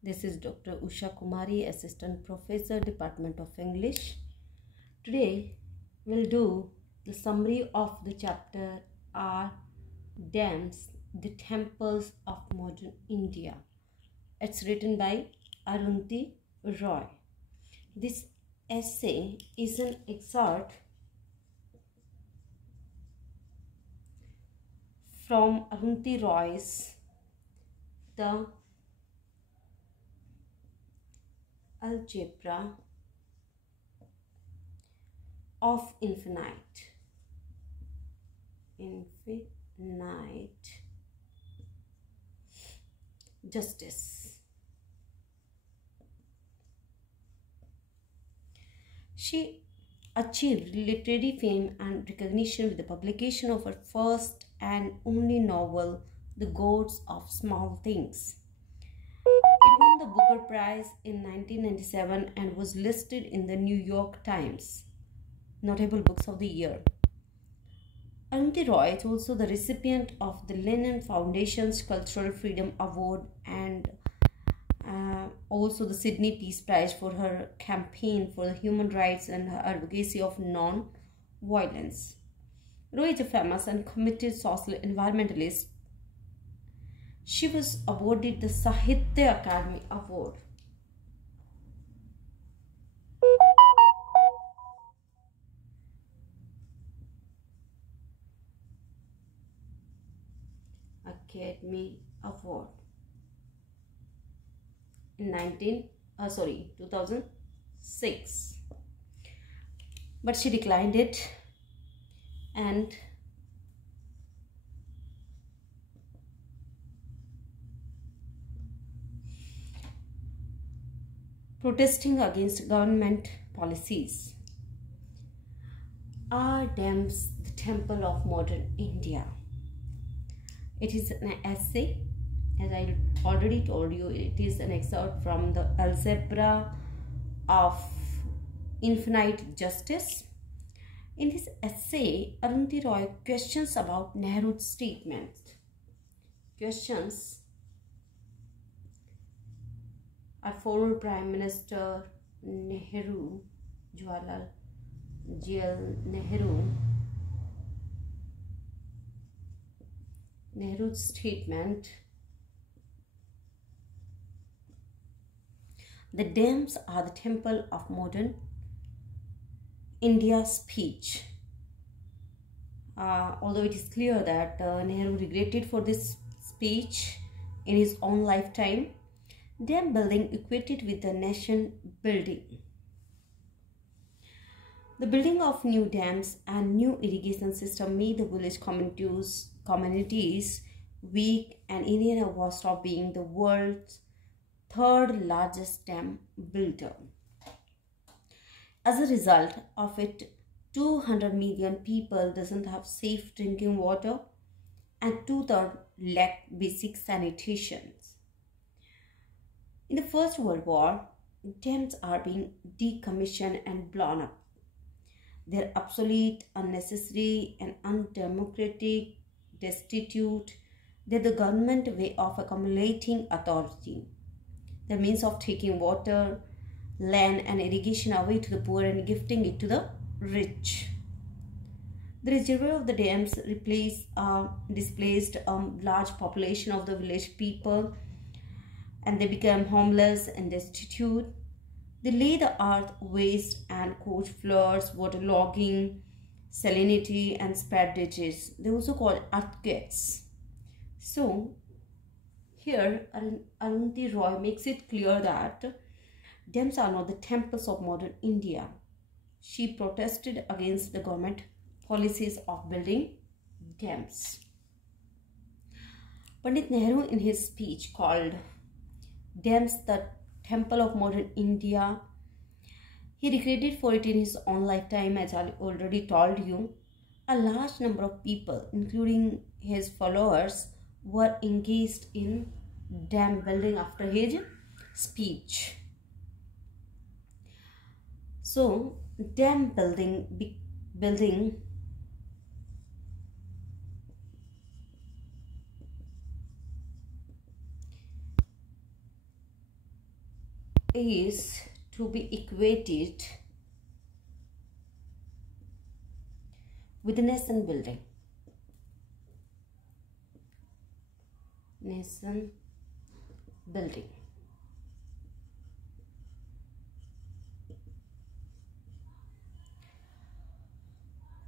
This is Dr. Usha Kumari, Assistant Professor, Department of English. Today we'll do the summary of the chapter Are Dams the Temples of Modern India? It's written by Arundhati Roy. This essay is an excerpt from Arundhati Roy's The Algebra of Infinite Justice. She achieved literary fame and recognition with the publication of her first and only novel, The Gods of Small Things. It won the Booker Prize in 1997 and was listed in the New York Times Notable Books of the Year. Arundhati Roy is also the recipient of the Lenin Foundation's Cultural Freedom Award and also the Sydney Peace Prize for her campaign for the human rights and her advocacy of non-violence. Roy is a famous and committed social environmentalist. She was awarded the Sahitya Academy Award. In 2006, but she declined it and protesting against government policies. Are dams the temple of modern India? It is an essay, as I already told you. It is an excerpt from the Algebra of Infinite Justice. In this essay, Arundhati Roy questions about Nehru's statement. Questions our former Prime Minister Nehru, Jawaharlal Nehru's statement, the dams are the temple of modern India speech. Although it is clear that Nehru regretted for this speech in his own lifetime, dam building equated with the nation building. The building of new dams and new irrigation system made the village communities weak, and India was stopped being the world's third largest dam builder. As a result of it, 200 million people doesn't have safe drinking water and 2/3 lack basic sanitation. In the First World War, dams are being decommissioned and blown up. They're obsolete, unnecessary, and undemocratic, destitute. They're the government way of accumulating authority. The means of taking water, land, and irrigation away to the poor and gifting it to the rich. The reservoir of the dams displaced a large population of the village people, and they became homeless and destitute. They lay the earth waste and caused floods, waterlogging, salinity, and spread ditches. They also called earthquakes. So here Arundhati Roy makes it clear that dams are not the temples of modern India. She protested against the government policies of building dams. Pandit Nehru, in his speech called Dams the Temple of Modern India, he regretted for it in his own lifetime, as I already told you. A large number of people, including his followers, were engaged in dam building after his speech. So, dam building is to be equated with nation building. Nation building.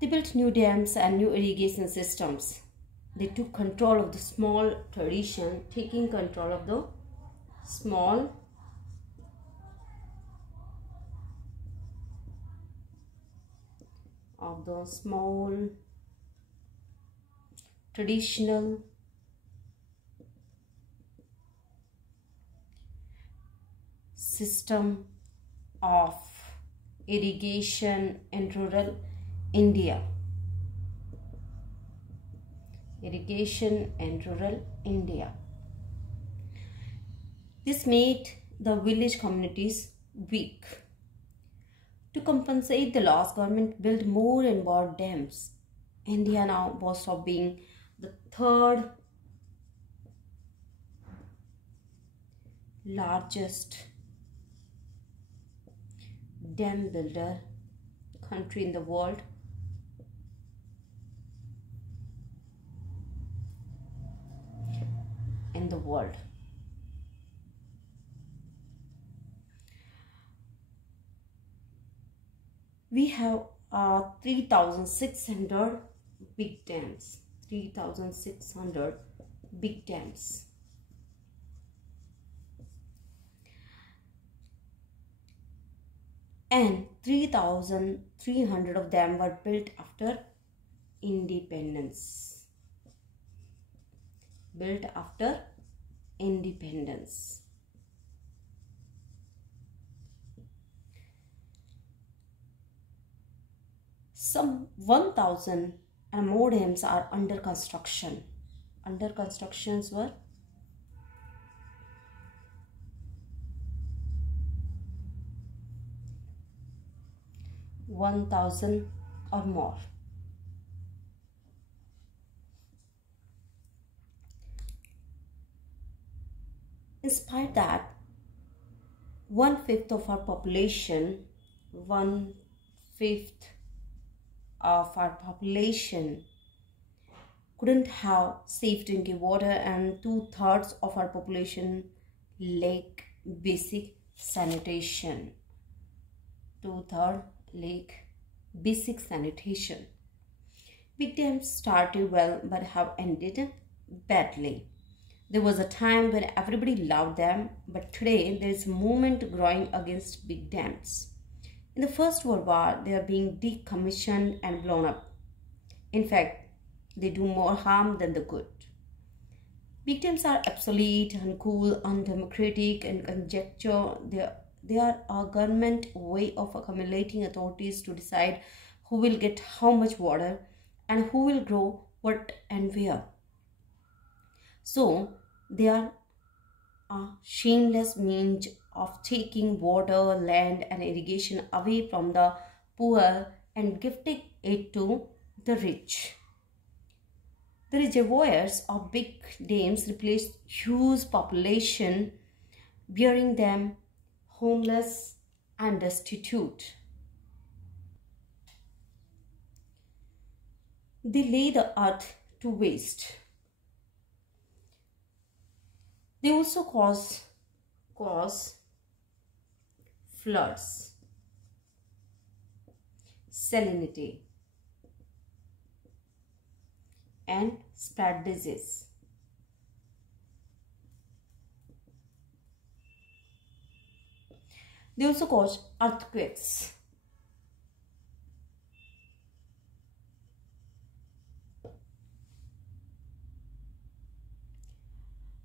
They built new dams and new irrigation systems. They took control of the small tradition, taking control of the small traditional system of irrigation in rural India. Irrigation in rural India. This made the village communities weak. To compensate the loss, government built more and more dams. India now boasts of being the third largest dam builder country in the world. We have 3,600 big dams. 3,600 big dams. And 3,300 of them were built after independence. Built after independence. Some 1,000 and more dams are under construction. Under constructions were 1,000 or more. Despite that, 1/5 of our population, 1/5 of our population couldn't have safe drinking water, and 2/3 of our population lack basic sanitation. 2/3 lack basic sanitation. Big dams started well but have ended badly. There was a time when everybody loved them, but today there is a movement growing against big dams. In the First World War, they are being decommissioned and blown up. In fact, they do more harm than the good. Big dams are obsolete, uncool, undemocratic, and conjecture. They are a government way of accumulating authorities to decide who will get how much water and who will grow what and where. So, they are a shameless means of taking water, land, and irrigation away from the poor and gifting it to the rich. The reservoirs of big dams replaced huge population, burying them homeless and destitute. They lay the earth to waste. They also cause floods, salinity, and spread disease. They also cause earthquakes.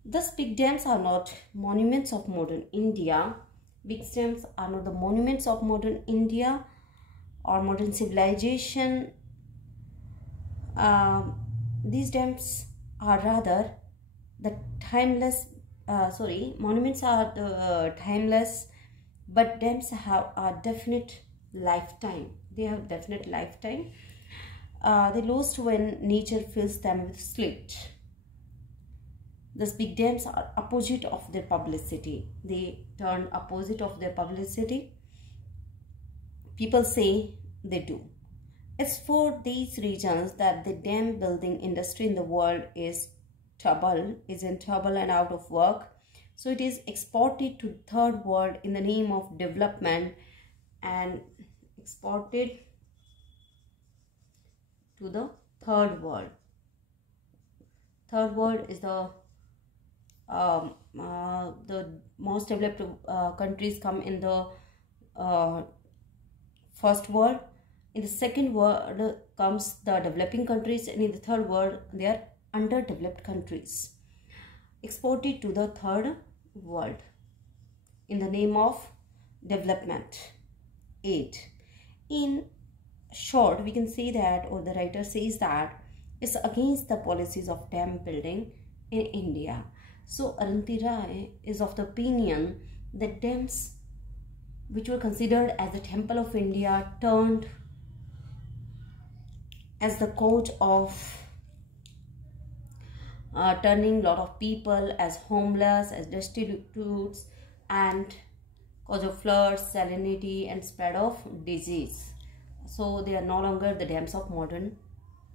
Thus, big dams are not monuments of modern India. Big dams are not the monuments of modern India or modern civilization. These dams are rather the timeless, monuments are the timeless, but dams have a definite lifetime. They have definite lifetime. They lost when nature fills them with slit. These big dams are opposite of their publicity. They turn opposite of their publicity. People say they do. It's for these reasons that the dam building industry in the world is in trouble and out of work. So it is exported to third world in the name of development and exported to the third world. Third world is the most developed countries come in the first world. In the second world comes the developing countries, and in the third world they are underdeveloped countries, exported to the third world in the name of development aid. In short, we can say that, or the writer says that, it's against the policies of dam building in India. So Arundhati Roy is of the opinion that dams, which were considered as the temple of India, turned as the cause of turning a lot of people as homeless, as destitutes, and cause of floods, salinity, and spread of disease. So they are no longer the dams of modern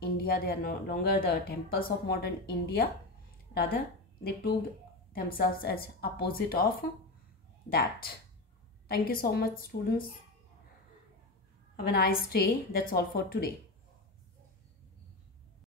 India. They are no longer the temples of modern India. Rather, they proved themselves as opposite of that. Thank you so much, students. Have a nice day. That's all for today.